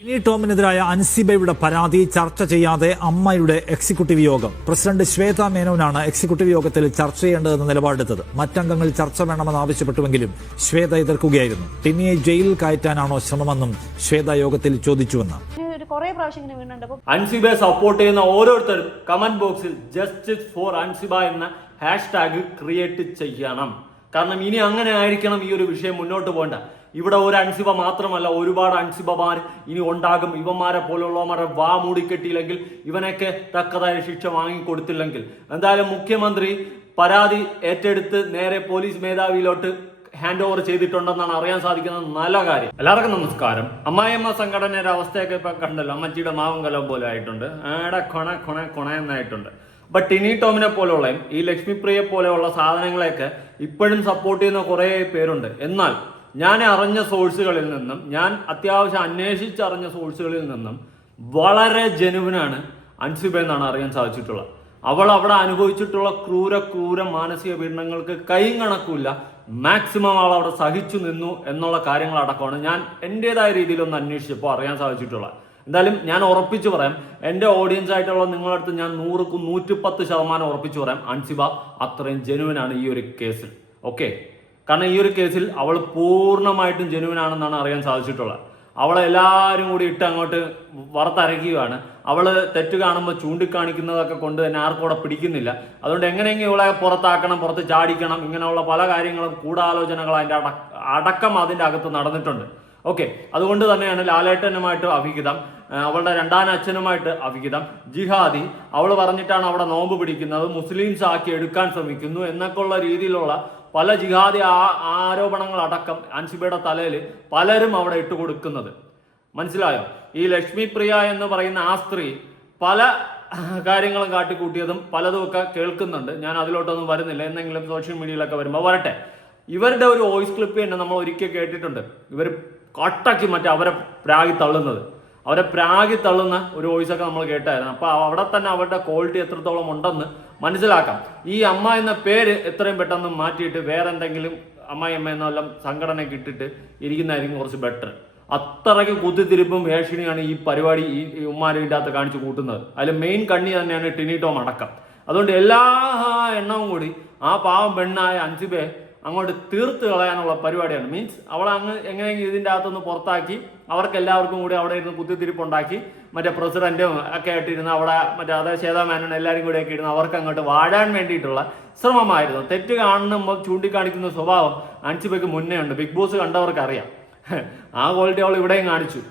ടിനി ടോമിനെതിരായ അൻസിബയുടെ പരാതി ചർച്ച ചെയ്യാതെ അമ്മയുടെ എക്സിക്യൂട്ടീവ് യോഗം. പ്രസിഡന്റ് ശ്വേത മേനോനാണ് എക്സിക്യൂട്ടീവ് യോഗത്തിൽ ചർച്ച ചെയ്യേണ്ടതെന്ന നിലപാടെടുത്തത്. മറ്റംഗങ്ങൾ ചർച്ച വേണമെന്ന് ആവശ്യപ്പെട്ടുവെങ്കിലും ശ്വേത എതിർക്കുകയായിരുന്നു. ടിനിയെ ജയിലിൽ കയറ്റാനാണോ ശ്രമമെന്നും ശ്വേത യോഗത്തിൽ ചോദിച്ചുവെന്ന്. അൻസിബയെ സപ്പോർട്ട് ചെയ്യുന്ന ഓരോരുത്തരും കമന്റ് ബോക്സിൽ ജസ്റ്റിസ് ഫോർ അൻസിബ എന്ന ഹാഷ്ടാഗ് ക്രിയേറ്റ് ചെയ്യണം. കാരണം ഇനി അങ്ങനെ ആയിരിക്കണം ഈ ഒരു വിഷയം മുന്നോട്ട് പോകേണ്ട. ഇവിടെ ഒരു അൻസിബ മാത്രമല്ല, ഒരുപാട് അൻസിബമാർ ഇനി ഉണ്ടാകും. ഇവന്മാരെ പോലുള്ളവന്മാരെ വാ മൂടിക്കെട്ടിയില്ലെങ്കിൽ, ഇവനൊക്കെ തക്കതായ ശിക്ഷ വാങ്ങിക്കൊടുത്തില്ലെങ്കിൽ എന്തായാലും മുഖ്യമന്ത്രി പരാതി ഏറ്റെടുത്ത് നേരെ പോലീസ് മേധാവിയിലോട്ട് ഹാൻഡ് ഓവർ ചെയ്തിട്ടുണ്ടെന്നാണ് അറിയാൻ സാധിക്കുന്നത്. നല്ല കാര്യം. എല്ലാവർക്കും നമസ്കാരം. അമ്മായിയമ്മ സംഘടനയുടെ അവസ്ഥയൊക്കെ ഇപ്പൊ കണ്ടല്ലോ. അമ്മച്ചിയുടെ മാവും കലം പോലെ ആയിട്ടുണ്ട്. കൊണ എന്നായിട്ടുണ്ട്. ബട്ട് ടിനി ടോമിനെ പോലെയുള്ളയും ഈ ലക്ഷ്മിപ്രിയെ പോലെയുള്ള സാധനങ്ങളെയൊക്കെ ഇപ്പോഴും സപ്പോർട്ട് ചെയ്യുന്ന കുറേ പേരുണ്ട്. എന്നാൽ ഞാൻ അറിഞ്ഞ സോഴ്സുകളിൽ നിന്നും, ഞാൻ അത്യാവശ്യം അന്വേഷിച്ചറിഞ്ഞ സോഴ്സുകളിൽ നിന്നും വളരെ ജെനുവിനാണ് അൻസിബ എന്നാണ് അറിയാൻ സാധിച്ചിട്ടുള്ളത്. അവൾ അവിടെ അനുഭവിച്ചിട്ടുള്ള ക്രൂര മാനസിക പീഡനങ്ങൾക്ക് കൈയും കണക്കില്ല. മാക്സിമം അവൾ അവിടെ സഹിച്ചു നിന്നു എന്നുള്ള കാര്യങ്ങൾ അടക്കമാണ് ഞാൻ എൻ്റെതായ രീതിയിലൊന്ന് അന്വേഷിച്ചപ്പോൾ അറിയാൻ സാധിച്ചിട്ടുള്ളത്. എന്തായാലും ഞാൻ ഉറപ്പിച്ചു പറയാം, എൻ്റെ ഓഡിയൻസ് ആയിട്ടുള്ള നിങ്ങളുടെ അടുത്ത് ഞാൻ 100ക്ക് 110% ഉറപ്പിച്ചു പറയാം, അൻസിബ അത്രയും ജെനുവിനാണ് ഈ ഒരു കേസിൽ. ഓക്കെ, കാരണം ഈ ഒരു കേസിൽ അവൾ പൂർണ്ണമായിട്ടും ജെനുവിനാണെന്നാണ് അറിയാൻ സാധിച്ചിട്ടുള്ളത്. അവളെ എല്ലാവരും കൂടി ഇട്ട് അങ്ങോട്ട് വറുത്തരയ്ക്കുകയാണ്. അവള് തെറ്റ് കാണുമ്പോൾ ചൂണ്ടിക്കാണിക്കുന്നതൊക്കെ കൊണ്ട് തന്നെ ആർക്കും അവിടെ പിടിക്കുന്നില്ല. അതുകൊണ്ട് എങ്ങനെയെങ്കിലും ഇവളെ പുറത്താക്കണം, പുറത്ത് ചാടിക്കണം, ഇങ്ങനെയുള്ള പല കാര്യങ്ങളും ഗൂഢാലോചനകൾ അതിൻ്റെ അടക്കം അതിൻ്റെ അകത്ത് നടന്നിട്ടുണ്ട്. ഓക്കെ, അതുകൊണ്ട് തന്നെയാണ് ലാലേട്ടനുമായിട്ട് അവിഹിതം, അവളുടെ രണ്ടാം അച്ഛനുമായിട്ട് അവിഹിതം, ജിഹാദി, അവൾ പറഞ്ഞിട്ടാണ് അവിടെ നോമ്പ് പിടിക്കുന്നത്, മുസ്ലിംസ് ആക്കി എടുക്കാൻ ശ്രമിക്കുന്നു എന്നൊക്കെ ഉള്ള രീതിയിലുള്ള പല ജിഹാദി ആരോപണങ്ങളടക്കം അൻസിബയുടെ തലയിൽ പലരും അവിടെ ഇട്ടുകൊടുക്കുന്നത്. മനസ്സിലായോ? ഈ ലക്ഷ്മിപ്രിയ എന്ന് പറയുന്ന ആ സ്ത്രീ പല കാര്യങ്ങളും കാട്ടിക്കൂട്ടിയതും പലതുമൊക്കെ കേൾക്കുന്നുണ്ട്. ഞാൻ അതിലോട്ടൊന്നും വരുന്നില്ല. എന്തെങ്കിലും സോഷ്യൽ മീഡിയയിലൊക്കെ വരുമ്പോൾ വരട്ടെ. ഇവരുടെ ഒരു വോയിസ് ക്ലിപ്പ് തന്നെ നമ്മൾ ഒരിക്കൽ കേട്ടിട്ടുണ്ട്. ഇവർ കട്ടക്കി മറ്റേ അവരെ പ്രാഗി തള്ളുന്ന ഒരു വോയിസൊക്കെ നമ്മൾ കേട്ടായിരുന്നു. അപ്പോൾ അവിടെ തന്നെ അവരുടെ ക്വാളിറ്റി എത്രത്തോളം ഉണ്ടെന്ന് മനസ്സിലാക്കാം. ഈ അമ്മ എന്ന പേര് എത്രയും പെട്ടെന്ന് മാറ്റിയിട്ട് വേറെ എന്തെങ്കിലും അമ്മയമ്മ എന്നെല്ലാം സംഘടനയ്ക്ക് ഇട്ടിട്ട് ഇരിക്കുന്നതായിരിക്കും കുറച്ച് ബെറ്റർ. അത്രയ്ക്ക് കുത്തിത്തിരിപ്പും ഭേഷണിയാണ് ഈ പരിപാടി ഈ ഉമ്മാരിൻ്റെ അകത്ത് കാണിച്ചു കൂട്ടുന്നത്. അതിൽ മെയിൻ കണ്ണി തന്നെയാണ് ടിനി ടോം അടക്കം. അതുകൊണ്ട് എല്ലാ എണ്ണവും കൂടി ആ പാവം പെണ്ണായ അൻസിബയെ അങ്ങോട്ട് തീർത്ത് കളയാനുള്ള പരിപാടിയാണ്. മീൻസ് അവളെ അങ്ങ് എങ്ങനെയെങ്കിലും ഇതിൻ്റെ അകത്തൊന്ന് പുറത്താക്കി അവർക്ക് എല്ലാവർക്കും കൂടി അവിടെ ഇരുന്ന് കുത്തിത്തിരിപ്പുണ്ടാക്കി മറ്റേ പ്രസിഡന്റും ഒക്കെ ആയിട്ടിരുന്ന് അവിടെ അതായത് ശ്വേത മേനോൻ എല്ലാവരും കൂടെ ഒക്കെ ഇരുന്ന് അവർക്ക് അങ്ങോട്ട് വാഴാൻ വേണ്ടിയിട്ടുള്ള ശ്രമമായിരുന്നു. തെറ്റ് കാണുമ്പോൾ ചൂണ്ടിക്കാണിക്കുന്ന സ്വഭാവം അൻസിബയ്ക്ക് മുന്നേ ഉണ്ട്. ബിഗ് ബോസ് കണ്ടവർക്ക് അറിയാം. ആ ക്വാളിറ്റി അവൾ ഇവിടെയും കാണിച്ചു.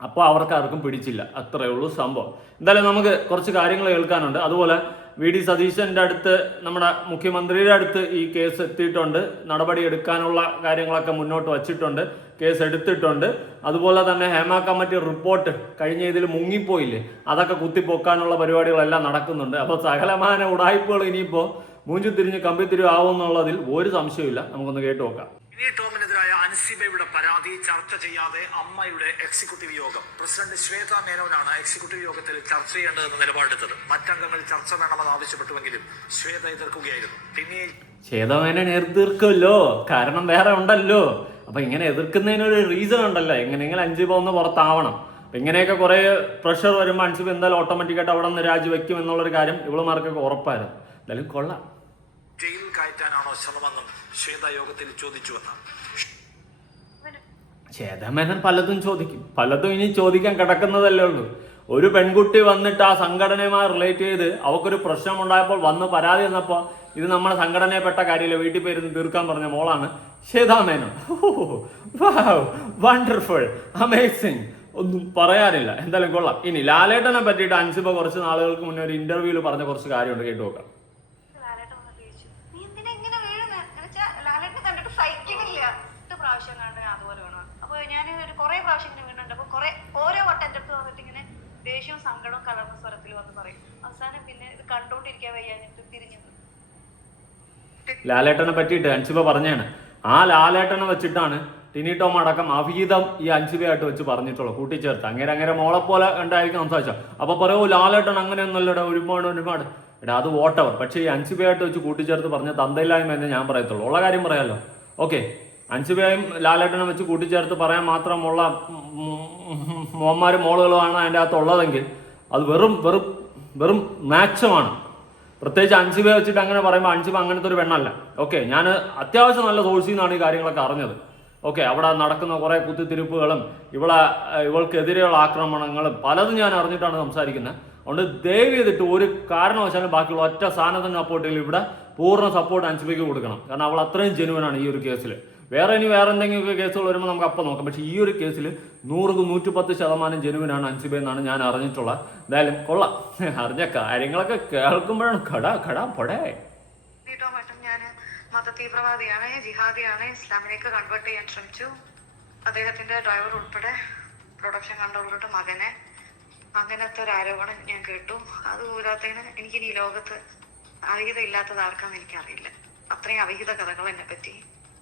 അപ്പോൾ ആർക്കും പിടിച്ചില്ല. അത്രയേ ഉള്ളൂ സംഭവം. എന്തായാലും നമുക്ക് കുറച്ച് കാര്യങ്ങൾ കേൾക്കാനുണ്ട്. അതുപോലെ വി.ഡി. സതീശൻ്റെ അടുത്ത്, നമ്മുടെ മുഖ്യമന്ത്രിയുടെ അടുത്ത് ഈ കേസ് എത്തിയിട്ടുണ്ട്. നടപടി എടുക്കാനുള്ള കാര്യങ്ങളൊക്കെ മുന്നോട്ട് വച്ചിട്ടുണ്ട്. കേസ് എടുത്തിട്ടുണ്ട്. അതുപോലെ തന്നെ ഹേമ കമ്മിറ്റി റിപ്പോർട്ട് കഴിഞ്ഞ ഇതിൽ മുങ്ങിപ്പോയില്ലേ, അതൊക്കെ കുത്തിപ്പൊക്കാനുള്ള പരിപാടികളെല്ലാം നടക്കുന്നുണ്ട്. അപ്പോൾ സകലമാന ഉടായ്പകൾ ഇനിയിപ്പോൾ മൂഞ്ചി തിരിഞ്ഞ് കമ്പിത്തിരി ആവുമെന്നുള്ളതിൽ ഒരു സംശയമില്ല. നമുക്കൊന്ന് കേട്ടു നോക്കാം. ടിനി ടോമിനെതിരായ അൻസിബയുടെ പരാതി ചർച്ച ചെയ്യാതെ അമ്മയുടെ എക്സിക്യൂട്ടീവ് യോഗം. പ്രസിഡന്റ് ശ്വേത മേനോനാണ് എക്സിക്യൂട്ടീവ് യോഗത്തിൽ ചർച്ച ചെയ്യേണ്ടതെന്ന് നിലപാടെടുത്തത്. മറ്റംഗങ്ങൾ ചർച്ച വേണമെന്ന് ആവശ്യപ്പെട്ടുവെങ്കിലും ശ്വേത എതിർക്കുകയായിരുന്നു. ശ്വേത മേനോൻ എതിർക്കുമല്ലോ, കാരണം വേറെ ഉണ്ടല്ലോ. അപ്പൊ ഇങ്ങനെ എതിർക്കുന്നതിനൊരു റീസൺ ഉണ്ടല്ലോ. എങ്ങനെയെങ്കിലും അൻസിബ ഒന്ന് പുറത്താവണം. അപ്പൊ ഇങ്ങനെയൊക്കെ കുറെ പ്രഷർ വരുമ്പോൾ അൻസിബ എന്തായാലും ഓട്ടോമാറ്റിക്കായിട്ട് അവിടെ നിന്ന് രാജിവെക്കും എന്നുള്ളൊരു കാര്യം ഇവളുമാർക്കൊക്കെ ഉറപ്പായിരുന്നു. എന്തായാലും കൊള്ളാം. ജയിലിൽ കയറ്റാനാണോ ശ്രമമെന്നും ശ്വേത യോഗത്തിൽ ചോദിച്ചുവെന്ന്. ശ്വേത മേനോൻ പലതും ചോദിക്കും. പലതും ഇനി ചോദിക്കാൻ കിടക്കുന്നതല്ലേ ഉള്ളൂ. ഒരു പെൺകുട്ടി വന്നിട്ട് ആ സംഘടനയുമായി റിലേറ്റ് ചെയ്ത് അവക്കൊരു പ്രശ്നം ഉണ്ടായപ്പോൾ വന്ന് പരാതി വന്നപ്പോൾ ഇത് നമ്മുടെ സംഘടനയെപ്പെട്ട കാര്യമില്ല, വീട്ടിൽ പോയിരുന്ന് തീർക്കാൻ പറഞ്ഞ മോളാണ് ശ്വേത മേനോൻ. വണ്ടർഫുൾ, അമേസിങ്, ഒന്നും പറയാനില്ല. എന്തായാലും കൊള്ളാം. ഇനി ലാലേട്ടനെ പറ്റിയിട്ട് അൻസിബ കുറച്ച് നാളുകൾക്ക് മുന്നേ ഒരു ഇന്റർവ്യൂവിൽ പറഞ്ഞ കുറച്ച് കാര്യമുണ്ട്, കേട്ടു നോക്കാം. ദേഷ്യവും സങ്കടവും കലർന്ന സ്വരത്തിൽ വന്ന് പറയും. അവസാനം പിന്നെ ഇത് കണ്ടോണ്ടിരിക്കാൻ വയ്യാഞ്ഞിട്ട് തിരിഞ്ഞു. ലാലേട്ടനെ പറ്റിയിട്ട് അൻസിബ പറഞ്ഞാണ്. ആ ലാലേട്ടനെ വെച്ചിട്ടാണ് ടിനി ടോം അടക്കം അവിഹിതം ഈ അൻസിബയായിട്ട് വെച്ച് പറഞ്ഞിട്ടുള്ളൂ, കൂട്ടിച്ചേർത്ത്. അങ്ങനെ മോളെ പോലെ ഉണ്ടായിരിക്കും സംസാരിച്ചോ. അപ്പൊ പറയോ ലാലേട്ടൻ അങ്ങനെയൊന്നുമല്ലടാ, ഒരുപാട് എടാ അത് വോട്ടവർ. പക്ഷേ ഈ അൻസിബയായിട്ട് വെച്ച് കൂട്ടിച്ചേർത്ത് പറഞ്ഞ തന്തയില്ലായ്മ എന്ന് ഞാൻ പറയത്തുള്ളൂ. ഉള്ള കാര്യം പറയാമല്ലോ. ഓക്കെ, അൻസിബയും ലാലേട്ടനും വെച്ച് കൂട്ടിച്ചേർത്ത് പറയാൻ മാത്രമുള്ള മോന്മാരും മോളുകളുമാണ് അതിൻ്റെ അകത്തുള്ളതെങ്കിൽ അത് വെറും വെറും വെറും മാച്ചമാണ്. പ്രത്യേകിച്ച് അൻസിബയെ വെച്ചിട്ട് അങ്ങനെ പറയുമ്പോൾ അൻസിബ അങ്ങനത്തെ ഒരു പെണ്ണല്ല. ഓക്കെ, ഞാൻ അത്യാവശ്യം നല്ല സോഴ്സിൽ നിന്നാണ് ഈ കാര്യങ്ങളൊക്കെ അറിഞ്ഞത്. ഓക്കെ, അവിടെ നടക്കുന്ന കുറേ കുത്തിത്തിരിപ്പുകളും ഇവൾക്കെതിരെയുള്ള ആക്രമണങ്ങളും പലതും ഞാൻ അറിഞ്ഞിട്ടാണ് സംസാരിക്കുന്നത്. അതുകൊണ്ട് ദയവ് ചെയ്തിട്ട് ഒരു കാരണവശാലും ബാക്കിയുള്ള ഒറ്റ സാധനത്തിന് സപ്പോർട്ടിൽ ഇവിടെ പൂർണ്ണ സപ്പോർട്ട് അൻസിബയ്ക്ക് കൊടുക്കണം. കാരണം അവൾ അത്രയും ജെനുവനാണ് ഈ ഒരു കേസിൽ. വേറെ എന്തെങ്കിലുമൊക്കെ കേസുകൾ വരുമ്പോൾ നമുക്ക് അപ്പം നോക്കാം. പക്ഷേ ഈ ഒരു കേസിൽ 100-110% ജെനുവനാണ് അൻസിബ എന്നാണ് ഞാൻ അറിഞ്ഞിട്ടുള്ളത്. എന്തായാലും കൊള്ളാം, അറിഞ്ഞ കാര്യങ്ങളൊക്കെ കേൾക്കുമ്പോഴാണ് കടാ പൊടേ. ഞാൻ മതതീവ്രവാദിയാണ്, ജിഹാദിയാണ്, ഇസ്ലാമിലേക്ക് കൺവേർട്ട് ചെയ്യാൻ ശ്രമിച്ചു. അദ്ദേഹത്തിന്റെ ഡ്രൈവർ ഉൾപ്പെടെ പ്രൊഡക്ഷൻ കൺട്രോളറുടെ മകനെ അങ്ങനത്തെ ഒരു ആരോപണം ഞാൻ കേട്ടു. അത് കൂടാത്തതിന് എനിക്കിനി ഈ ലോകത്ത് അവിഹിത ഇല്ലാത്തത് ആർക്കാന്ന് എനിക്കറിയില്ല. അത്രയും അവിഹിത കഥകൾ എന്നെ പറ്റി.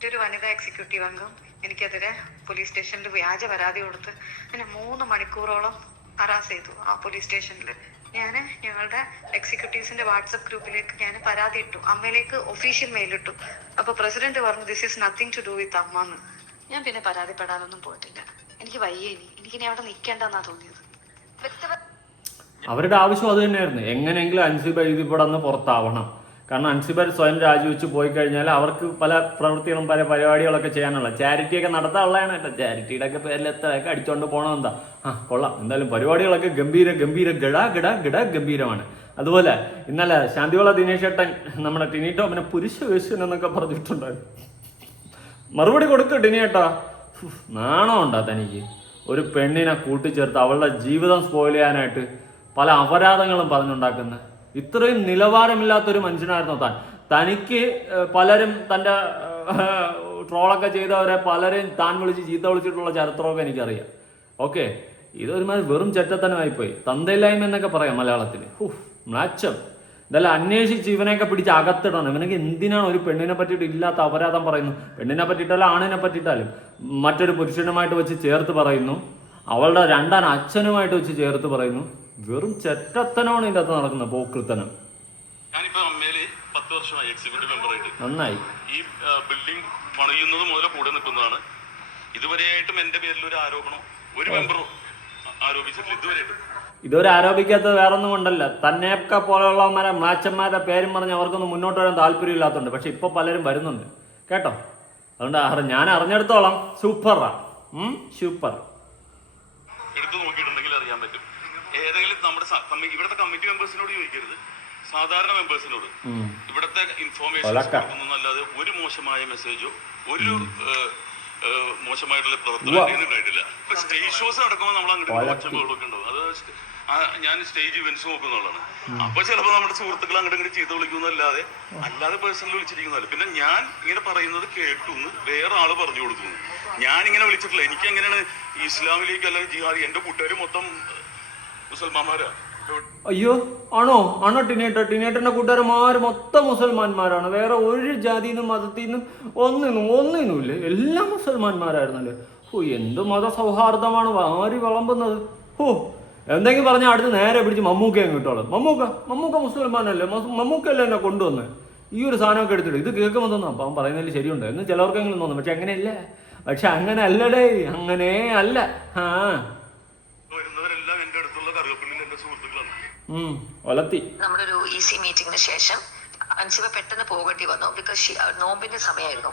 ഒരു വനിതാ എക്സിക്യൂട്ടീവ് അംഗം എനിക്കെതിരെ പോലീസ് സ്റ്റേഷനിൽ വ്യാജ പരാതി കൊടുത്ത് എന്നെ 3 മണിക്കൂറോളം ഹറാസ് ചെയ്തു. ആ പോലീസ് സ്റ്റേഷനിൽ ഞങ്ങളുടെ എക്സിക്യൂട്ടീവ്സിന്റെ വാട്സപ്പ് ഗ്രൂപ്പിലേക്ക് ഞാൻ പരാതി ഇട്ടു. അമ്മയിലേക്ക് ഒഫീഷ്യൽ മെയിൽ ഇട്ടു. അപ്പൊ പ്രസിഡന്റ് പറഞ്ഞു this is nothing to do with അമ്മ എന്ന്. ഞാൻ പിന്നെ പരാതിപ്പെടാനൊന്നും പോയിട്ടില്ല. എനിക്ക് എനിക്കിനി അവിടെ നിൽക്കേണ്ടെന്നാ തോന്നിയത്. അവരുടെ ആവശ്യം അത് തന്നെയായിരുന്നു. എങ്ങനെയെങ്കിലും അൻസിബ ഇതിവിടെ നിന്ന് പുറത്താവണം. കാരണം അൻസിബ സ്വയം രാജിവെച്ച് പോയി കഴിഞ്ഞാൽ അവർക്ക് പല പ്രവൃത്തികളും പല പരിപാടികളൊക്കെ ചെയ്യാനുള്ള ചാരിറ്റിയൊക്കെ നടത്താനുള്ളതാണ് കേട്ടോ. ചാരിറ്റിയുടെ ഒക്കെ പേരിൽ എത്രയൊക്കെ അടിച്ചുകൊണ്ട് പോകണമെന്താ. കൊള്ളാം. എന്തായാലും പരിപാടികളൊക്കെ ഗംഭീരമാണ്. അതുപോലെ ഇന്നലെ ശാന്തിവള ദിനേശ് ഏട്ടൻ നമ്മുടെ ടിനിട്ടോമിനെ പുരുഷ വേശ്യൻ എന്നൊക്കെ പറഞ്ഞിട്ടുണ്ടായിരുന്നു. മറുപടി കൊടുക്കുക ടിനിയേട്ടാ. നാണം ഉണ്ടാ തനിക്ക്? ഒരു പെണ്ണിനെ കൂട്ടിച്ചേർത്ത് അവളുടെ ജീവിതം സ്പോയിൽ ചെയ്യാനായിട്ട് പല അപരാധങ്ങളും പറഞ്ഞുണ്ടാക്കുന്ന ഇത്രയും നിലവാരമില്ലാത്തൊരു മനുഷ്യനായിരുന്നു തനിക്ക് പലരും തൻ്റെ ട്രോളൊക്കെ ചെയ്തവരെ പലരെയും താൻ ചീത്ത വിളിച്ചിട്ടുള്ള ചരിത്രമൊക്കെ എനിക്കറിയാം. ഓക്കെ, ഇതൊരുമാതിരി വെറും ചെറ്റത്തനമായിപ്പോയി. തന്തയില്ലായ്മ എന്നൊക്കെ പറയാം മലയാളത്തിൽ. മ്ലാച്ചം. ഇതെല്ലാം അന്വേഷിച്ച് ഇവനെയൊക്കെ പിടിച്ച് അകത്തിടണം. ഇവനൊക്കെ എന്തിനാണ് ഒരു പെണ്ണിനെ പറ്റിയിട്ട് ഇല്ലാത്ത അപരാധം പറയുന്നു? പെണ്ണിനെ പറ്റിയിട്ടല്ല ആണിനെ പറ്റിയിട്ടാലും മറ്റൊരു പുരുഷനുമായിട്ട് വെച്ച് ചേർത്ത് പറയുന്നു. അവളുടെ രണ്ടാൻ അച്ഛനുമായിട്ട് വെച്ച് ചേർത്ത് പറയുന്നു. വെറും ചെറ്റത്തനമാണ് ഇതിൻ്റെ അകത്ത് നടക്കുന്നത്, പോക്കൃത്തനം. ഞാനിപ്പോ അമ്മയില് 10 വർഷമായി എക്സിക്യൂട്ടീവ് മെമ്പറായിട്ട്. നന്നായി. ഈ ബിൽഡിംഗ് പണിയുന്നത് മുതൽ കൂടെ നിൽക്കുന്നതാണ്. ഇതുവരെയായിട്ടും എന്റെ പേരിൽ ഒരു ആരോപണം ഒരു മെമ്പറും ആരോപിച്ചിട്ടില്ല ഇതുവരെ ആരോപിക്കാത്തത് വേറൊന്നും കൊണ്ടല്ല, തന്നെയൊക്കെ പോലെയുള്ളവന്മാരെ മാച്ചന്മാരുടെ പേരും പറഞ്ഞ് അവർക്കൊന്നും മുന്നോട്ട് വരാൻ താല്പര്യമില്ലാത്തതുണ്ട്. പക്ഷെ ഇപ്പൊ പലരും വരുന്നുണ്ട് കേട്ടോ. അതുകൊണ്ട് ഞാൻ അറിഞ്ഞെടുത്തോളം സൂപ്പറാ. സൂപ്പർ. എടുത്തു നോക്കിയിട്ടുണ്ടെങ്കിൽ അറിയാൻ പറ്റും. ഏതെങ്കിലും നമ്മുടെ ഇവിടുത്തെ കമ്മിറ്റി മെമ്പേഴ്സിനോട് ചോദിക്കരുത്, സാധാരണ മെമ്പേഴ്സിനോട്. ഇവിടുത്തെ ഇൻഫോർമേഷൻ കൊടുക്കുന്നല്ലാതെ ഒരു മോശമായ മെസ്സേജോ ഒരു മോശമായിട്ടുള്ള പ്രവർത്തനം ഉണ്ടായിട്ടില്ല. ഇപ്പൊ സ്റ്റേജ് ഷോസ് നടക്കുമ്പോൾ നമ്മൾ അങ്ങോട്ട് ഒച്ചമ്പകളൊക്കെ ഉണ്ടാവും. അത് ഞാൻ സ്റ്റേജ് ഇവന്റ്സ് നോക്കുന്നതാണ്. അപ്പൊ ചിലപ്പോൾ നമ്മുടെ സുഹൃത്തുക്കൾ അങ്ങോട്ട് ചീത്ത വിളിക്കുന്നല്ലാതെ അല്ലാതെ പേഴ്സണൽ വിളിച്ചിരിക്കുന്നതല്ല. പിന്നെ ഞാൻ ഇങ്ങനെ പറയുന്നത് കേട്ടു എന്ന് വേറെ ആള് പറഞ്ഞു കൊടുത്തു. ഞാൻ ഇങ്ങനെ വിളിച്ചിട്ടില്ല. എനിക്ക് എങ്ങനെയാണ് ഇസ്ലാമിലേക്ക് അല്ലെങ്കിൽ ജിഹാദി? എന്റെ കൂട്ടുകാർ മൊത്തം മുസൽമാന്മാരാ. അയ്യോ, ആണോ ടിനേട്ടന്റെ കൂട്ടുകാരന്മാർ മൊത്തം മുസൽമാന്മാരാണ്. വേറെ ഒരു ജാതിന്നും മതത്തിന്നും ഒന്നിനുമില്ല. എല്ലാം മുസൽമാന്മാരായിരുന്നല്ലേ. എന്ത് മതസൗഹാർദ്ദമാണ് വാരി വിളമ്പുന്നത്. എന്തെങ്കിലും പറഞ്ഞാൽ അടുത്ത് നേരെ പിടിച്ച് മമ്മൂക്കയും കിട്ടുള്ളൂ. മമ്മൂക്ക മുസൽമാനല്ലേ, മമ്മൂക്കല്ലേ എന്നെ കൊണ്ടുവന്ന് ഈ ഒരു സാധനമൊക്കെ എടുത്തിട്ട്. ഇത് കേൾക്കുമ്പോൾ തോന്നും അപ്പം പറയുന്നതിൽ ശരിയുണ്ട് എന്ന് ചിലവർക്കെങ്കിലും തോന്നും. പക്ഷെ അങ്ങനെയല്ല. അങ്ങനെ അല്ലടേ, അങ്ങനെ അല്ല. വരുന്നവരെല്ലാം എന്റെ അടുത്തുള്ള കറുകപ്പള്ളിയിൽ എന്റെ സുഹൃത്തുക്കളാണ്. ഒലത്തി. നമ്മുടെ ഒരു EC മീറ്റിംഗിന് ശേഷം അൻസിബ പെട്ടെന്ന് പോകേണ്ടി വന്നു. ബിക്കോസ് നോമ്പിന്റെ സമയമായിരുന്നു.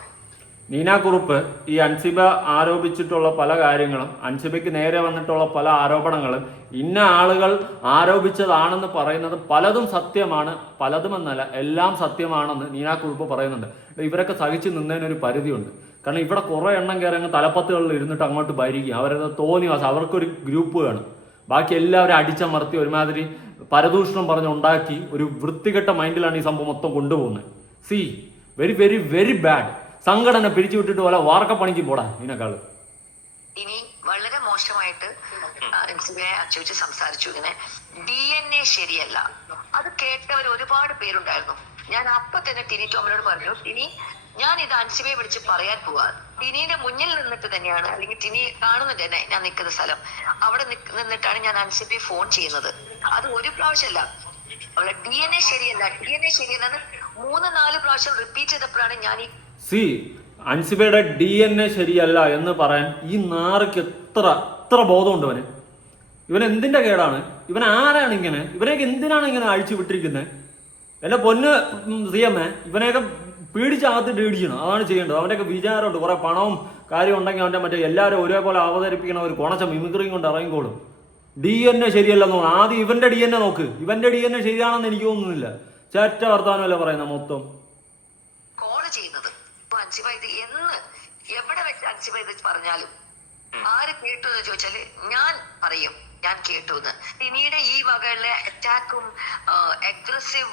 നീന കുറുപ്പ് ഈ അൻസിബ ആരോപിച്ചിട്ടുള്ള പല കാര്യങ്ങളും, അൻസിബയ്ക്ക് നേരെ വന്നിട്ടുള്ള പല ആരോപണങ്ങളും ഇന്ന ആളുകൾ ആരോപിച്ചതാണെന്ന് പറയുന്നത് പലതും സത്യമാണ്, പലതുമെന്നല്ല എല്ലാം സത്യമാണെന്ന് നീന കുറുപ്പ് പറയുന്നുണ്ട്. ഇവരൊക്കെ സഹിച്ചു നിന്നതിനൊരു പരിധിയുണ്ട്. കാരണം ഇവിടെ കുറേ എണ്ണം കയറി അങ്ങ് തലപ്പത്തുകളിൽ ഇരുന്നിട്ട് അങ്ങോട്ട് ഭരിക്കും. അവരത് തോന്നിവാസം, അവർക്കൊരു ഗ്രൂപ്പ് വേണം. ബാക്കി എല്ലാവരും അടിച്ചമർത്തി ഒരുമാതിരി പരദൂഷണം പറഞ്ഞുണ്ടാക്കി ഒരു വൃത്തികെട്ട മൈൻഡിലാണ് ഈ സംഭവം മൊത്തം കൊണ്ടുപോകുന്നത്. Very very very bad. സംഘടന പിരിച്ചു വിട്ടിട്ട് പോലെ വാർക്കപ്പണിക്ക് പോടാ ഇതിനേക്കാള്. ഇനി വളരെ മോശമായിട്ട് അൻസിബയെ അച്ചുവെച്ച് സംസാരിച്ചു. ഇങ്ങനെ DNA ശരിയല്ല. അത് കേട്ടവർ ഒരുപാട് പേരുണ്ടായിരുന്നു. ഞാൻ അപ്പൊ തന്നെ ടിനി ടോമിനോട് പറഞ്ഞു, ടിനി ഞാൻ ഇത് അൻസിബയെ വിളിച്ച് പറയാൻ പോവാ. ടിനിയുടെ മുന്നിൽ നിന്നിട്ട് തന്നെയാണ്, അല്ലെങ്കിൽ ടിനി കാണുന്നുണ്ട് തന്നെ ഞാൻ നിൽക്കുന്ന സ്ഥലം, അവിടെ നിന്നിട്ടാണ് ഞാൻ അൻസിബയെ ഫോൺ ചെയ്യുന്നത്. അത് ഒരു പ്രാവശ്യമല്ല, അവളെ DNA ശരിയല്ല 3-4 പ്രാവശ്യം റിപ്പീറ്റ് ചെയ്തപ്പോഴാണ് ഞാൻ ഈ അൻസിബയുടെ DNA ശരിയല്ല എന്ന് പറയാൻ ഈ നാറിക്ക് എത്ര ബോധമുണ്ട് അവന്? ഇവൻ എന്തിന്റെ കേടാണ്? ഇവൻ ആരാണ് ഇങ്ങനെ? ഇവനെയൊക്കെ എന്തിനാണ് ഇങ്ങനെ അഴിച്ചു വിട്ടിരിക്കുന്നത്? എന്റെ പൊന്ന് സിയമ്മേ, ഇവനെയൊക്കെ പീഡിച്ചകത്തിട്ട് ഇടിക്കണം, അതാണ് ചെയ്യേണ്ടത്. അവൻ്റെയൊക്കെ വിചാരമുണ്ട്, കുറെ പണവും കാര്യം ഉണ്ടെങ്കിൽ അവൻ്റെ മറ്റേ എല്ലാവരും ഒരേപോലെ അവതരിപ്പിക്കണ ഒരു കുണച്ച മിമിക്രിയും കൊണ്ട് ഇറങ്ങിക്കോളും. DNA ശരിയല്ലെന്ന് തോന്നുന്നു. ആദ്യം ഇവന്റെ DNA നോക്ക്. ഇവന്റെ DNA ശരിയാണെന്ന് എനിക്ക് തോന്നുന്നില്ല. ചേറ്റ വർത്താനമല്ലേ പറയുന്ന മൊത്തം. കോള് ചെയ്യുന്നത് അൻസിബ ഇത് എന്ന് എവിടെ വെച്ച് അൻസിബ ഇത് പറഞ്ഞാലും ആര് കേട്ടു എന്ന് ചോദിച്ചാല് ഞാൻ പറയും ഞാൻ കേട്ടു എന്ന്. പിന്നീട് ഈ വകയുള്ള അറ്റാക്കും അഗ്രസീവ്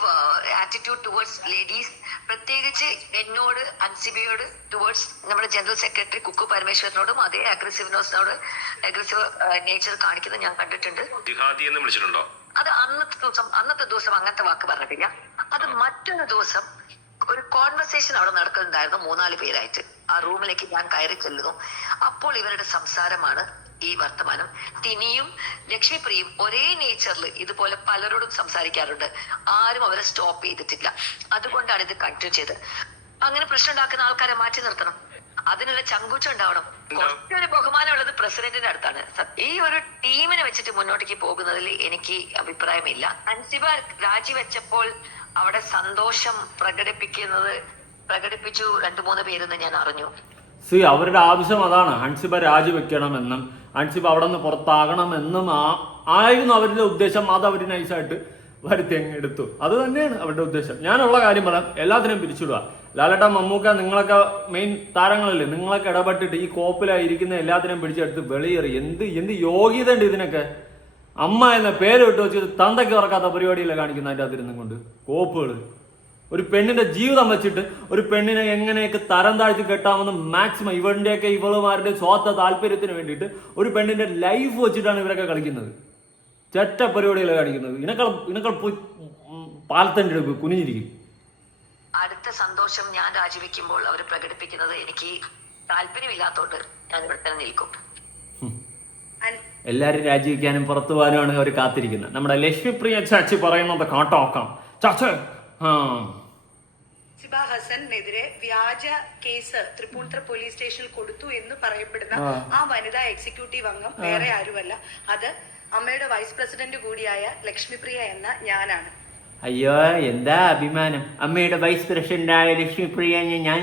ആറ്റിറ്റ്യൂഡ് ടുവേർഡ്സ് ലേഡീസ്, പ്രത്യേകിച്ച് എന്നോട് അൻസിബയോട് ടുവേർഡ്സ് നമ്മുടെ ജനറൽ സെക്രട്ടറി കുക്കു പരമേശ്വരനോടും അതേ അഗ്രസീവ് നേച്ചർ കാണിക്കുന്നത് ഞാൻ കണ്ടിട്ടുണ്ട്. അത് അന്നത്തെ ദിവസം അങ്ങനത്തെ വാക്ക് പറഞ്ഞിട്ടില്ല. അത് മറ്റൊരു ദിവസം ഒരു കോൺവെർസേഷൻ അവിടെ നടക്കുന്നുണ്ടായിരുന്നു 3-4 പേരായിട്ട്. ആ റൂമിലേക്ക് ഞാൻ കയറി ചെല്ലുന്നു. അപ്പോൾ ഇവരുടെ സംസാരമാണ് ഈ വർത്തമാനം. ടിനിയും ലക്ഷ്മിപ്രിയും ഒരേ നേച്ചറിൽ ഇതുപോലെ പലരോടും സംസാരിക്കാറുണ്ട്. ആരും അവരെ സ്റ്റോപ്പ് ചെയ്തിട്ടില്ല. അതുകൊണ്ടാണ് ഇത് കണ്ടിന്യൂ ചെയ്തത്. അങ്ങനെ പ്രശ്നം ഉണ്ടാക്കുന്ന ആൾക്കാരെ മാറ്റി നിർത്തണം. അതിനുള്ള ചങ്കൂറ്റം ഉണ്ടാവണം. കുറച്ചൊരു ബഹുമാനമുള്ളത് പ്രസിഡന്റിന്റെ അടുത്താണ്. ഈ ഒരു ടീമിനെ വെച്ചിട്ട് മുന്നോട്ടേക്ക് പോകുന്നതിൽ എനിക്ക് അഭിപ്രായമില്ല. അൻസിബ രാജിവെച്ചപ്പോൾ അവിടെ സന്തോഷം പ്രകടിപ്പിച്ചു 2-3 പേരെന്ന് ഞാൻ അറിഞ്ഞു. അവരുടെ ആവശ്യം അതാണ്, അൻസിബ രാജിവെക്കണമെന്നും അൻസിബ അവിടെ നിന്ന് പുറത്താകണമെന്നും ആയിരുന്നു അവരുടെ ഉദ്ദേശം. അത് അവർ നൈസായിട്ട് വരുത്തി അങ്ങ് എടുത്തു. അത് തന്നെയാണ് അവരുടെ ഉദ്ദേശം. ഞാനുള്ള കാര്യം പറയാം, എല്ലാത്തിനും പിരിച്ചിടുക. ലാലേട്ട, മമ്മൂക്ക, നിങ്ങളൊക്കെ മെയിൻ താരങ്ങളല്ലേ, നിങ്ങളൊക്കെ ഇടപെട്ടിട്ട് ഈ കോപ്പിലായിരിക്കുന്ന എല്ലാത്തിനും പിടിച്ചെടുത്ത് വെളിയേറി. എന്ത് യോഗ്യത ഉണ്ട് ഇതിനൊക്കെ? അമ്മ എന്ന പേര് വിട്ട് വെച്ചിട്ട് തന്തയ്ക്ക് ഉറക്കാത്ത പരിപാടിയല്ലേ കാണിക്കുന്ന അതിൻ്റെ അതിരുന്നും കൊണ്ട് കോപ്പുകൾ. ഒരു പെണ്ണിന്റെ ജീവിതം വെച്ചിട്ട് ഒരു പെണ്ണിനെ എങ്ങനെയൊക്കെ തരം താഴ്ത്തി കെട്ടാമെന്ന് മാക്സിമം ഇവളുമാരുടെ സ്വാർത്ഥ താല്പര്യത്തിന് വേണ്ടിയിട്ട് ഒരു പെണ്ണിന്റെ ലൈഫ് വെച്ചിട്ടാണ് ഇവരൊക്കെ കളിക്കുന്നത്. ചെറ്റ പരിപാടികളെ കാണിക്കുന്നത്. ഇതിനേക്കാൾ പോയി പാലത്തൻ്റെ കുനിഞ്ഞിരിക്കും. അടുത്ത സന്തോഷം ഞാൻ രാജിവെക്കുമ്പോൾ അവർ പ്രകടിപ്പിക്കുന്നത് എനിക്ക് താല്പര്യമില്ലാത്തോണ്ട് ഞാൻ ഇവിടെ തന്നെ നിൽക്കും. എല്ലാരും രാജിവെക്കാനും പുറത്തു പോകാനുമാണ് അവർ കാത്തിരിക്കുന്നത്. നമ്മുടെ ലക്ഷ്മിപ്രിയ ചാച്ചി പറയുന്നത് കാട്ടോക്കാം. ചാച്ച അൻസിബ ഹസനെതിരെ വ്യാജ കേസ് തൃപ്പൂണിത്തുറ പോലീസ് സ്റ്റേഷനിൽ കൊടുത്തു എന്ന് പറയപ്പെടുന്ന ആ വനിതാ എക്സിക്യൂട്ടീവ് അംഗം വേറെ ആരുമല്ല, അത് അമ്മയുടെ വൈസ് പ്രസിഡന്റ് കൂടിയായ ലക്ഷ്മിപ്രിയ എന്ന ഞാനാണ്. അയ്യോ, എന്താ അഭിമാനം. അമ്മയുടെ വൈസ് പ്രസിഡന്റായ ലക്ഷ്മിപ്രിയ ഞാൻ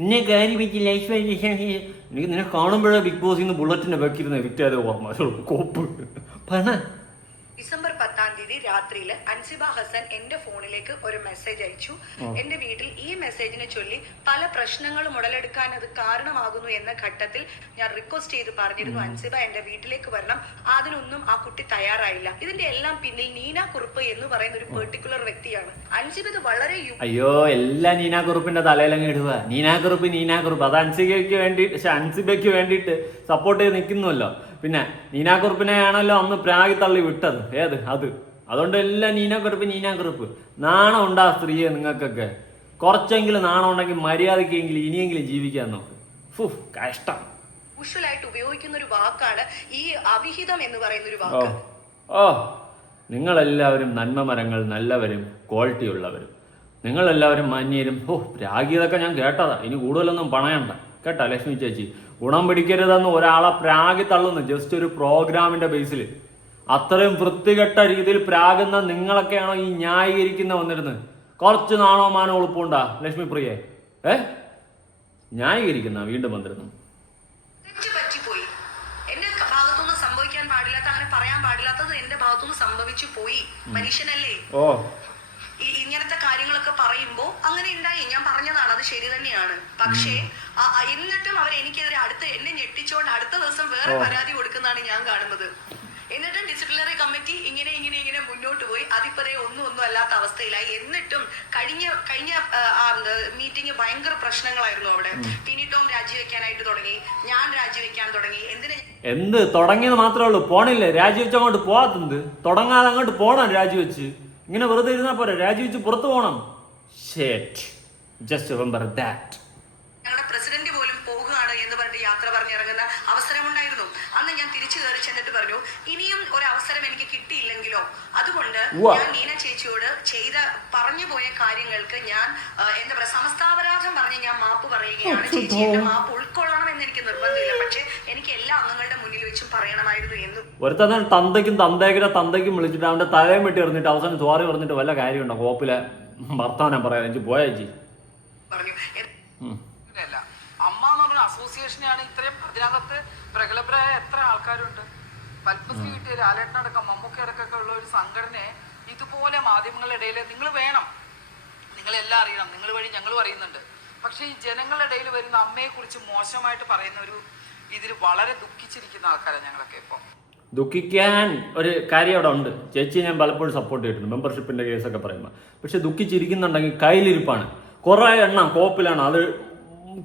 നിന്നെ കാര്യമില്ല. എനിക്ക് നിന്നെ കാണുമ്പോഴേ ബിഗ് ബോസിൽ നിന്ന് ബുള്ളറ്റിന്റെ വെക്കിരുന്ന വിറ്റാതെ ഓർമ്മ കോപ്പ് പണ. ഡിസംബർ 10-ാം തീയതി രാത്രിയിൽ അൻസിബ ഹസൻ എന്റെ ഫോണിലേക്ക് ഒരു മെസ്സേജ് അയച്ചു. എന്റെ വീട്ടിൽ ഈ മെസ്സേജിനെ ചൊല്ലി പല പ്രശ്നങ്ങളും ഉടലെടുക്കാൻ അത് കാരണമാകുന്നു എന്ന ഘട്ടത്തിൽ ഞാൻ റിക്വസ്റ്റ് ചെയ്ത് പറഞ്ഞിരുന്നു, അൻസിബ എന്റെ വീട്ടിലേക്ക് വരണം. അതിനൊന്നും ആ കുട്ടി തയ്യാറായില്ല. ഇതിന്റെ എല്ലാം പിന്നിൽ നീന കുറുപ്പ് എന്ന് പറയുന്ന ഒരു പെർട്ടിക്കുലർ വ്യക്തിയാണ്. അൻസിബ ഇത് വളരെ അയ്യോ, എല്ലാം നീന കുറുപ്പിന്റെ തലയിലങ്ങ് ഇടുക. നീന കുറുപ്പ് അത് അൻസിബയ്ക്ക് വേണ്ടിയിട്ട് സപ്പോർട്ട് ചെയ്ത് നിൽക്കുന്നുവല്ലോ. പിന്നെ നീന കുറുപ്പിനെയാണല്ലോ അന്ന് പ്രാഗി തള്ളി വിട്ടത്. അതുകൊണ്ട് എല്ലാം നീന കുറുപ്പ്. നാണം ഉണ്ടാ സ്ത്രീയെ നിങ്ങൾക്കൊക്കെ? കുറച്ചെങ്കിലും നാണം ഉണ്ടെങ്കിൽ മര്യാദക്കെങ്കിലും ഇനിയെങ്കിലും ജീവിക്കാൻ നോക്ക്. കഷ്ടം. യൂഷ്വലായിട്ട് ഉപയോഗിക്കുന്ന ഒരു വാക്കാണ് ഈ അവിഹിതം എന്ന് പറയുന്ന ഒരു വാക്ക്. നിങ്ങളെല്ലാവരും നന്മ മരങ്ങൾ, നല്ലവരും ക്വാളിറ്റി ഉള്ളവരും. നിങ്ങളെല്ലാവരും മാന്യരും. പ്രാഗിയതൊക്കെ ഞാൻ കേട്ടതാ. ഇനി കൂടുതലൊന്നും പണയണ്ട കേട്ടാ ലക്ഷ്മി ചേച്ചി. ഗുണം പിടിക്കരുതെന്ന് ഒരാളെ പ്രാഗി തള്ളുന്നു ജസ്റ്റ് ഒരു പ്രോഗ്രാമിന്റെ ബേസിൽ. അത്രയും വൃത്തികെട്ട രീതിയിൽ പ്രാകുന്ന നിങ്ങളൊക്കെയാണോ ഈ ന്യായീകരിക്കുന്ന വന്നിരുന്നത്? കുറച്ച് നാണോ മാനോ എളുപ്പമുണ്ടാ ലക്ഷ്മിപ്രിയെ? ന്യായീകരിക്കുന്ന വീണ്ടും വന്നിരുന്നു. തെറ്റുപറ്റിപ്പോയി. എന്റെ ഭാഗത്തുനിന്ന് സംഭവിക്കാൻ പാടില്ലാത്ത, അങ്ങനെ പറയാൻ പാടില്ലാത്തത് എന്റെ ഭാഗത്തുനിന്ന് സംഭവിച്ചു പോയി. മനുഷ്യനല്ലേ? ഇങ്ങനത്തെ കാര്യങ്ങളൊക്കെ പറയുമ്പോ അങ്ങനെ ഉണ്ടായി. ഞാൻ പറഞ്ഞതാണ്, അത് ശരി തന്നെയാണ്. പക്ഷേ എന്നിട്ടും അവർ എനിക്കെതിരെ എന്നെ ഞെട്ടിച്ചോണ്ട് അടുത്ത ദിവസം വേറെ പരാതി കൊടുക്കുന്നതാണ് ഞാൻ കാണുന്നത്. എന്നിട്ടും ഡിസിപ്ലിനറി കമ്മിറ്റി ഇങ്ങനെ മുന്നോട്ട് പോയി. അതിപ്പറേ ഒന്നും അല്ലാത്ത അവസ്ഥയിലായി. എന്നിട്ടും കഴിഞ്ഞ മീറ്റിംഗ് ഭയങ്കര പ്രശ്നങ്ങളായിരുന്നു അവിടെ. ടിനി ടോം രാജിവെക്കാനായിട്ട് തുടങ്ങി, ഞാൻ രാജിവെക്കാൻ തുടങ്ങി. എന്ത് തുടങ്ങിയത് മാത്രമേ ഉള്ളൂ, പോണില്ലേ? രാജിവെച്ചങ്ങോട്ട് പോകാത്തത് തുടങ്ങാതെ അങ്ങോട്ട് പോണം. രാജിവെച്ച് ഇങ്ങനെ വെറുതെ ഇരുന്നാ പോരാ, രാജിവെച്ച് പുറത്തു പോകണം. ഞങ്ങളുടെ പ്രസിഡന്റ് പോലും പോകുകയാണ് എന്ന് പറഞ്ഞിട്ട് യാത്ര പറഞ്ഞിറങ്ങുന്ന അവസരമുണ്ടായിരുന്നു. അന്ന് ഞാൻ ഇടിച്ചു കയറി ചെന്നിട്ട് പറഞ്ഞു, ഇനിയും ഒരു അവസരം എനിക്ക് കിട്ടിയില്ലെങ്കിലോ, അതുകൊണ്ട് ഞാൻ നീന ചേച്ചിയോട് പറഞ്ഞു പോയ കാര്യങ്ങൾക്ക് ഞാൻ എന്താ പറയാ സമസ്താപരാധം പറഞ്ഞ് ഞാൻ മാപ്പ് പറയുകയാണ്. ചേച്ചി എന്റെ മാപ്പ് ഉൾക്കൊള്ളണം എന്ന് എനിക്ക് നിർബന്ധമില്ല, പക്ഷെ എനിക്ക് എല്ലാ അംഗങ്ങളുടെ മുന്നിൽ വെച്ചും പറയണമായിരുന്നു എന്ന് ഒരുത്തന്നെ തന്തയ്ക്കും വിളിച്ചിട്ട് അവന്റെ തലയും വെട്ടി എറിഞ്ഞിട്ട് അവസാനം സോറി പറഞ്ഞിട്ട് വല്ല കാര്യമുണ്ടോ? കോപ്പിലെ വർത്താനം പറയാൻ എനിക്ക് പോയേച്ചി പറഞ്ഞു. അമ്മ എന്ന് പറഞ്ഞ അസോസിയേഷനെയാണ് ഇത്രയും അതിനകത്ത് പ്രഗത്ഭരായ എത്ര ആൾക്കാരുണ്ട്. പത്മശ്രീ കിട്ടിയ ലാലേട്ടനടക്കം മമ്മൂക്കടക്കൊക്കെ ഉള്ള ഒരു സംഘടനയെ ഇതുപോലെ മാധ്യമങ്ങളുടെ ഇടയിൽ നിങ്ങൾ വേണം, നിങ്ങളെല്ലാം അറിയണം, നിങ്ങൾ വഴി ഞങ്ങളും അറിയുന്നുണ്ട്. പക്ഷെ ഈ ജനങ്ങളുടെ ഇടയിൽ വരുന്ന അമ്മയെ കുറിച്ച് മോശമായിട്ട് പറയുന്ന ഒരു ഇതിൽ വളരെ ദുഃഖിച്ചിരിക്കുന്ന ആൾക്കാരാണ് ഞങ്ങളൊക്കെ. ഇപ്പം ദുഃഖിക്കാൻ ഒരു കാര്യം അവിടെ ഉണ്ട്. ചേച്ചി ഞാൻ പലപ്പോഴും സപ്പോർട്ട് ചെയ്തിട്ടുണ്ട് മെമ്പർഷിപ്പിന്റെ കേസൊക്കെ പറയുമ്പോൾ. പക്ഷെ ദുഃഖിച്ചിരിക്കുന്നുണ്ടെങ്കിൽ കയ്യിലിരിപ്പാണ്. കുറേ എണ്ണം കോപ്പിലാണ്, അത്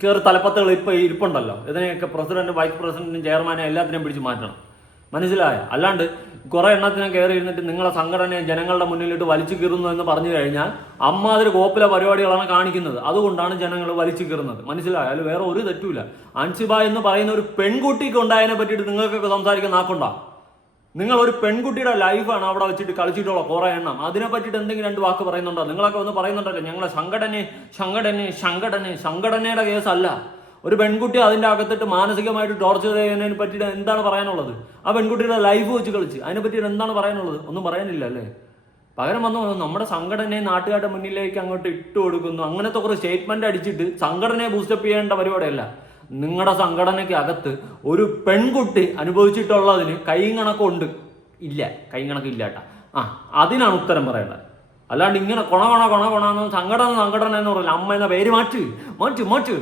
കയറി തലപ്പത്തുകൾ ഇപ്പോൾ ഇരിപ്പുണ്ടല്ലോ. ഇതിനെയൊക്കെ പ്രസിഡന്റ്, വൈസ് പ്രസിഡന്റും ചെയർമാനും എല്ലാത്തിനെയും പിടിച്ച് മാറ്റണം. മനസ്സിലായ? അല്ലാണ്ട് കുറെ എണ്ണത്തിനെ കയറി ഇരുന്നിട്ട് നിങ്ങളെ സംഘടനയെ ജനങ്ങളുടെ മുന്നിലിട്ട് വലിച്ചു കീറുന്നു എന്ന് പറഞ്ഞു കഴിഞ്ഞാൽ അമ്മാതിരി കോപ്പിലെ പരിപാടികളാണ് കാണിക്കുന്നത്. അതുകൊണ്ടാണ് ജനങ്ങൾ വലിച്ചു കീറുന്നത്. മനസ്സിലായ? അതിൽ വേറെ ഒരു തെറ്റുമില്ല. അൻസിബ എന്ന് പറയുന്ന ഒരു പെൺകുട്ടിക്ക് ഉണ്ടായതിനെ പറ്റിയിട്ട് നിങ്ങൾക്കൊക്കെ സംസാരിക്കാൻ നാക്കുണ്ടോ? നിങ്ങൾ ഒരു പെൺകുട്ടിയുടെ ലൈഫാണ് അവിടെ വെച്ചിട്ട് കളിച്ചിട്ടുള്ള കുറേ എണ്ണം. അതിനെ പറ്റിയിട്ട് എന്തെങ്കിലും രണ്ട് വാക്ക് പറയുന്നുണ്ടോ? നിങ്ങളൊക്കെ ഒന്ന് പറയുന്നുണ്ടല്ലോ ഞങ്ങളെ സംഘടനയുടെ കേസല്ല. ഒരു പെൺകുട്ടി അതിൻ്റെ അകത്തിട്ട് മാനസികമായിട്ട് ടോർച്ചർ ചെയ്യുന്നതിനെ പറ്റിയിട്ട് എന്താണ് പറയാനുള്ളത്? ആ പെൺകുട്ടിയുടെ ലൈഫ് വെച്ച് കളിച്ച് അതിനെ പറ്റിയിട്ട് എന്താണ് പറയാനുള്ളത്? ഒന്നും പറയാനില്ല അല്ലേ? പകരം വന്നു നമ്മുടെ സംഘടനയെ നാട്ടുകാരുടെ മുന്നിലേക്ക് അങ്ങോട്ട് ഇട്ട് കൊടുക്കുന്നു. അങ്ങനത്തെ കുറേ സ്റ്റേറ്റ്മെന്റ് അടിച്ചിട്ട് സംഘടനയെ ബൂസ്റ്റപ്പ് ചെയ്യേണ്ട പരിപാടിയല്ല. നിങ്ങളുടെ സംഘടനയ്ക്ക് അകത്ത് ഒരു പെൺകുട്ടി അനുഭവിച്ചിട്ടുള്ളതിന് കൈകണക്കുണ്ട് ഇല്ല? കൈകണക്കില്ല കേട്ടാ. അതിനാണ് ഉത്തരം പറയേണ്ടത്. അല്ലാണ്ട് ഇങ്ങനെ കൊണ സംഘടന എന്ന് പറയില്ല. അമ്മ എന്ന പേര് മാറ്റ്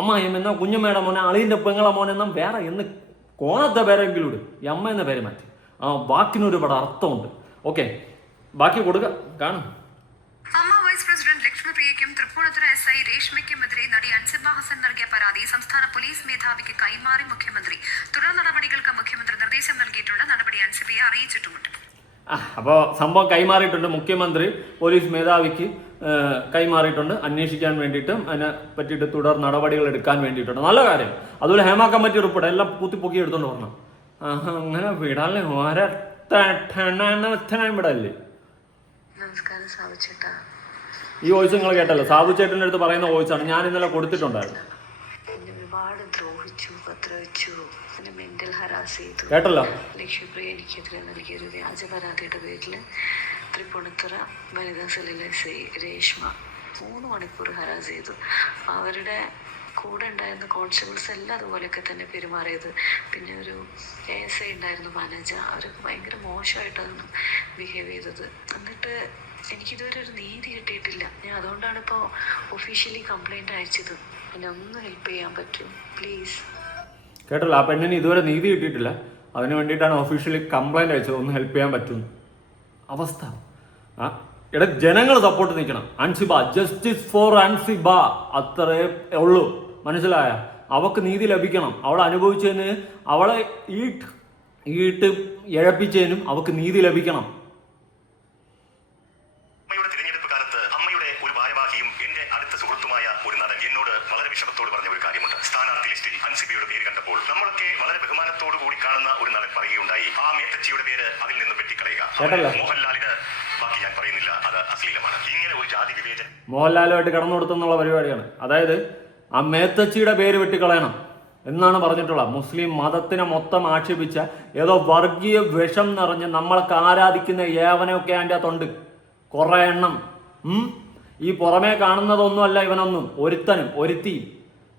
അമ്മായിയും എന്നാ കുഞ്ഞമ്മയുടെ മോനെ, അളിയൻ്റെ പെങ്ങളെ മോനെ എന്നും വേറെ എന്ന് കോണത്തെ പേരെങ്കിലും ഇടും. ഈ അമ്മ എന്ന പേര് മാറ്റി. വാക്കിനൊരുപാട് അർത്ഥമുണ്ട്. ഓക്കെ, ബാക്കി കൊടുക്കുക, കാണും. അമ്മ വൈസ് പ്രസിഡന്റ് ലക്ഷ്മിപ്രിയയ്ക്കും തൃപ്പൂണിത്തുറ SI രേഷ്മയ്ക്കുമെതിരെ നടി അൻസിബ ഹസൻ നൽകിയ പരാതി സംസ്ഥാന പോലീസ് മേധാവിക്ക് കൈമാറി മുഖ്യമന്ത്രി. തുടർ നടപടികൾക്ക് മുഖ്യമന്ത്രി നിർദ്ദേശം നൽകിയിട്ടുണ്ട്. നടപടി അൻസിബയെ അറിയിച്ചിട്ടുമുണ്ട്. അപ്പോൾ സംഭവം കൈമാറിയിട്ടുണ്ട്. മുഖ്യമന്ത്രി പോലീസ് മേധാവിക്ക് കൈമാറിയിട്ടുണ്ട്. അന്വേഷിക്കാൻ വേണ്ടിയിട്ടും അതിനെ പറ്റിയിട്ട് തുടർ നടപടികൾ എടുക്കാൻ വേണ്ടിയിട്ടുണ്ട്. നല്ല കാര്യം. അതുപോലെ ഹേമ കമ്മിറ്റി റിപ്പോർട്ട് എല്ലാം പൊക്കി എടുത്തോണ്ട് വരണം. അങ്ങനെ വിടാല്ലേ, വിടല്ലേ. നമസ്കാരം സാബുചേട്ടാ. ഈ വോയിസ് നിങ്ങൾ കേട്ടല്ലോ, സാബു ചേട്ടൻ്റെ അടുത്ത് പറയുന്ന വോയിസാണ്. ഞാൻ ഇന്നലെ കൊടുത്തിട്ടുണ്ടായിരുന്നു. എന്നെ ഒരുപാട് ദ്രോഹിച്ചു, ഉപദ്രവിച്ചു, എന്നെ മെന്റൽ ഹരാസ് ചെയ്തു. കേട്ടല്ലോ. ലക്ഷ്മിപ്രിയ എനിക്കെതിരെ നൽകിയൊരു വ്യാജ പരാതിയുടെ പേരിൽ തൃപ്പൂണിത്തുറ വനിതാ സെല്ലിലെ SI രേഷ്മ 3 മണിക്കൂർ ഹരാസ് ചെയ്തു. അവരുടെ കൂടെ ഉണ്ടായിരുന്ന കോൺസ്റ്റബിൾസ് എല്ലാം അതുപോലെയൊക്കെ തന്നെ പെരുമാറിയത്. പിന്നെ ഒരു ASI ഉണ്ടായിരുന്നു, മാനേജർ. അവരൊക്കെ ഭയങ്കര മോശമായിട്ടാണ് ബിഹേവ് ചെയ്തത്. എന്നിട്ട് എനിക്കിതുവരെ ഒരു നീതി കിട്ടിയിട്ടില്ല. ഞാൻ അതുകൊണ്ടാണ് ഇപ്പോൾ ഒഫീഷ്യലി കംപ്ലൈൻറ്റ് അയച്ചത്. എന്നെ ഒന്ന് ഹെൽപ്പ് ചെയ്യാൻ പറ്റുമോ പ്ലീസ്? കേട്ടല്ലോ, ആ പെണ്ണിന് ഇതുവരെ നീതി കിട്ടിയിട്ടില്ല. അതിന് വേണ്ടിയിട്ടാണ് ഒഫീഷ്യലി കംപ്ലൈൻറ്റ് അയച്ചത്. ഒന്ന് ഹെൽപ്പ് ചെയ്യാൻ പറ്റും അവസ്ഥ. ജനങ്ങൾ സപ്പോർട്ട് നിൽക്കണം. അൻസിബ, ജസ്റ്റിസ് ഫോർ അൻസിബ, അത്രേ ഉള്ളൂ. മനസ്സിലായ? അവൾക്ക് നീതി ലഭിക്കണം. അവൾ അനുഭവിച്ചതിന്, അവളെ ഈട്ട് ഇഴപ്പിച്ചതിനും അവൾക്ക് നീതി ലഭിക്കണം. തിരഞ്ഞെടുപ്പ് കാലത്ത് അമ്മയുടെ ഒരു ഭാരവാഹിയും എന്റെ അടുത്ത സുഹൃത്തുമായ ഒരു നടൻ എന്നോട് വളരെ വിഷമത്തോട് പറഞ്ഞ ഒരു കാര്യമുണ്ട്. സ്ഥാനാർത്ഥി ലിസ്റ്റിൽ അൻസിബയുടെ പേര് കണ്ടപ്പോൾ നമ്മളൊക്കെ വളരെ ബഹുമാനത്തോടു കൂടി കാണുന്ന ഒരു നടൻ പറയുകയുണ്ടായി, ആ മേത്തച്ചിയുടെ പേര് അതിൽ നിന്ന് വെട്ടിക്കളയുക. മോഹൻലാലിന് ബാക്കി ഞാൻ പറയുന്നില്ല, അത് അശ്ലീലമാണ്. ഇങ്ങനെ ഒരു ജാതി വിവേചനം മോഹൻലാലുമായിട്ട് കടന്നു കൊടുത്തെന്നുള്ള പരിപാടിയാണ്. അതായത് ആ മേത്തച്ചിയുടെ പേര് വെട്ടിക്കളയണം എന്നാണ് പറഞ്ഞിട്ടുള്ളത്. മുസ്ലിം മതത്തിനെ മൊത്തം ആക്ഷേപിച്ച ഏതോ വർഗീയ വിഷം നിറഞ്ഞ് നമ്മളൊക്കെ ആരാധിക്കുന്ന ഏവനൊക്കെ അതിൻ്റെ അകത്തുണ്ട് കുറേ എണ്ണം. ഈ പുറമേ കാണുന്നതൊന്നുമല്ല ഇവനൊന്നും, ഒരുത്തിയും.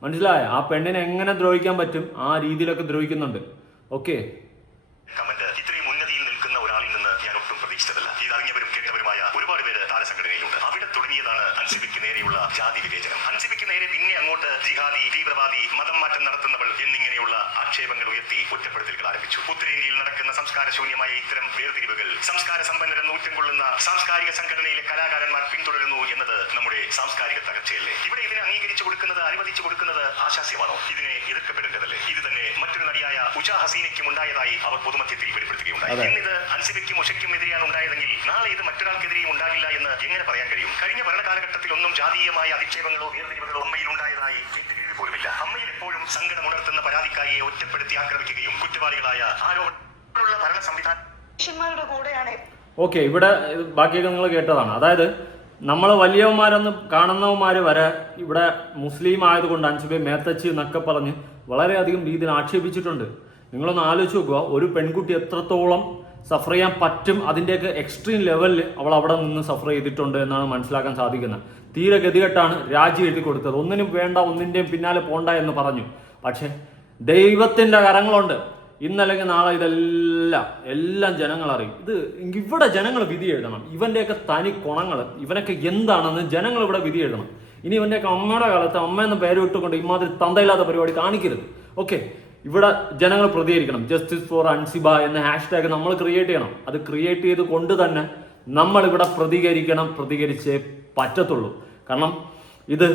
മനസ്സിലായ? ആ പെണ്ണിനെ എങ്ങനെ ദ്രോഹിക്കാൻ പറ്റും ആ രീതിയിലൊക്കെ ദ്രോഹിക്കുന്നുണ്ട്. ഓക്കെ, ഇത്രയും ഉന്നതിയിൽ നിൽക്കുന്ന ഒരാളിൽ നിന്ന് ഞാൻ ഒട്ടും പ്രതീക്ഷിച്ചതല്ല. ഇതറിഞ്ഞവരും കേട്ടവരുമായ ഒരുപാട് പേര് താരസംഘടനയിലുണ്ട്. അവിടെ തുടങ്ങിയതാണ് അൻസിബയ്ക്ക് നേരെയുള്ള ജാതി വിവേചനം. അൻസിബയ്ക്ക് നേരെ പിന്നെ അങ്ങോട്ട് ജിഹാദി, തീവ്രവാദി, മതം മാറ്റം നടത്തുന്നവൾ എന്നിങ്ങനെയുള്ള ആക്ഷേപങ്ങൾ ഉയർത്തി കുറ്റപ്പെടുത്തലുകൾ ആരംഭിച്ചു. ഉത്തരേന്ത്യയിൽ നടക്കുന്ന സംസ്കാരശൂന്യമായ ഇത്തരം വേർതിരിവുകൾ സംസ്കാര സമ്പന്നരെന്ന് ഊറ്റം കൊള്ളുന്ന സാംസ്കാരിക സംഘടനയിലെ കലാകാരന്മാർ പിന്തുടരുന്നു എന്നത് നമ്മുടെ സാംസ്കാരിക തകർച്ചയല്ലേ? ഇവിടെ ഇതിനെ അംഗീകരിച്ചു കൊടുക്കുന്നത്, അനുവദിച്ചു കൊടുക്കുന്നത് ആശാസ്യമാണോ? ഇതിനെ എതിർക്കപ്പെടേണ്ടതല്ലേ? ഇത് തന്നെ മറ്റൊരു നടിയായ ഉഷ ഹസീനയ്ക്കും ഉണ്ടായതായി അവർ പൊതുമധ്യത്തിൽ വെളിപ്പെടുത്തുകയുണ്ടായി. ഇന്നിത് അൻസിബയ്ക്കും ഉഷയ്ക്കും എതിരെയാണ് ഉണ്ടായതെങ്കിൽ നാളെ ഇത് മറ്റൊരാൾക്കെതിരെയും ഉണ്ടാകില്ല എന്ന് എങ്ങനെ പറയാൻ കഴിയും? കഴിഞ്ഞ ഭരണകാലഘട്ടത്തിൽ ഒന്നും ജാതീയമായ അധിക്ഷേപങ്ങളോ വേർതിരിവുകളോ അമ്മയിൽ ഉണ്ടായതായി കേട്ടുകേൾവി പോലുമില്ല. അമ്മയിൽ എപ്പോഴും സങ്കടമുണർത്തുന്ന പരാതിക്കാരിയെ ഒറ്റപ്പെടുത്തി ആക്രമിക്കുകയും കുറ്റവാളികളായ ആരോപണമുള്ള ഭരണ സംവിധാനം പുരുഷന്മാരുടെ കൂടെയാണ് ഓക്കെ, ഇവിടെ ബാക്കിയൊക്കെ നിങ്ങൾ കേട്ടതാണ്. അതായത് നമ്മൾ വലിയവന്മാരെന്ന് കാണുന്നവന്മാർ വരെ ഇവിടെ മുസ്ലിം ആയതുകൊണ്ട് അൻസിബയെ മേത്തച്ചി എന്നൊക്കെ പറഞ്ഞ് വളരെയധികം രീതിയിൽ ആക്ഷേപിച്ചിട്ടുണ്ട്. നിങ്ങളൊന്ന് ആലോചിച്ച് നോക്കുക, ഒരു പെൺകുട്ടി എത്രത്തോളം സഫർ ചെയ്യാൻ പറ്റും, അതിൻ്റെയൊക്കെ എക്സ്ട്രീം ലെവലിൽ അവൾ അവിടെ നിന്ന് സഫർ ചെയ്തിട്ടുണ്ട് എന്നാണ് മനസ്സിലാക്കാൻ സാധിക്കുന്നത്. തീരെ ഗതികെട്ടാണ് രാജി എഴുതി കൊടുത്തത്. ഒന്നിനും വേണ്ട, ഒന്നിൻ്റെയും പിന്നാലെ പോണ്ട എന്ന് പറഞ്ഞു. പക്ഷേ ദൈവത്തിൻ്റെ കരങ്ങളുണ്ട്. ഇന്നല്ലെങ്കിൽ നാളെ എല്ലാം ജനങ്ങൾ അറിയും. ഇത് ഇവിടെ ജനങ്ങൾ വിധി എഴുതണം. ഇവൻ്റെയൊക്കെ തനി കുണങ്ങൾ, ഇവനൊക്കെ എന്താണെന്ന് ജനങ്ങൾ ഇവിടെ വിധി എഴുതണം. ഇനി ഇവൻ്റെയൊക്കെ അമ്മയുടെ കാലത്ത് അമ്മയെന്ന് പേര് വിട്ടുകൊണ്ട് ഇമാതിരി തന്തയില്ലാത്ത പരിപാടി കാണിക്കരുത്. ഓക്കെ, ഇവിടെ ജനങ്ങൾ പ്രതികരിക്കണം. ജസ്റ്റിസ് ഫോർ അൻസിബ എന്ന ഹാഷ്ടാഗ് നമ്മൾ ക്രിയേറ്റ് ചെയ്യണം. അത് ക്രിയേറ്റ് ചെയ്ത് കൊണ്ട് തന്നെ നമ്മളിവിടെ പ്രതികരിച്ചേ പറ്റത്തുള്ളൂ. കാരണം ഇത്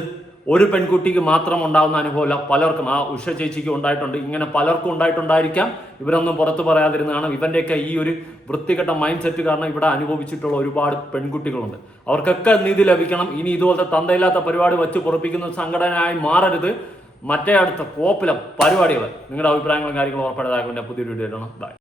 ഒരു പെൺകുട്ടിക്ക് മാത്രം ഉണ്ടാകുന്ന അനുഭവമല്ല, പലർക്കും, ആ ഉഷ ചേച്ചിക്ക് ഉണ്ടായിട്ടുണ്ട്, ഇങ്ങനെ പലർക്കും ഉണ്ടായിട്ടുണ്ടായിരിക്കാം. ഇവരൊന്നും പുറത്ത് പറയാതിരുന്നതാണ്. ഇവൻ്റെയൊക്കെ ഈ ഒരു വൃത്തികെട്ട മൈൻഡ് സെറ്റ് കാരണം ഇവിടെ അനുഭവിച്ചിട്ടുള്ള ഒരുപാട് പെൺകുട്ടികളുണ്ട്. അവർക്കൊക്കെ നീതി ലഭിക്കണം. ഇനി ഇതുപോലത്തെ തന്തയില്ലാത്ത പരിപാടി വെച്ച് പൊറപ്പിക്കുന്ന സംഘടനയായി മാറരുത്. മറ്റേ അടുത്ത കോപ്പിലെ പരിപാടികൾ. നിങ്ങളുടെ അഭിപ്രായങ്ങളും കാര്യങ്ങളും ഉറപ്പെടുത്താൻ പുതിയൊരു വീഡിയോ ഇടണം. ബൈ.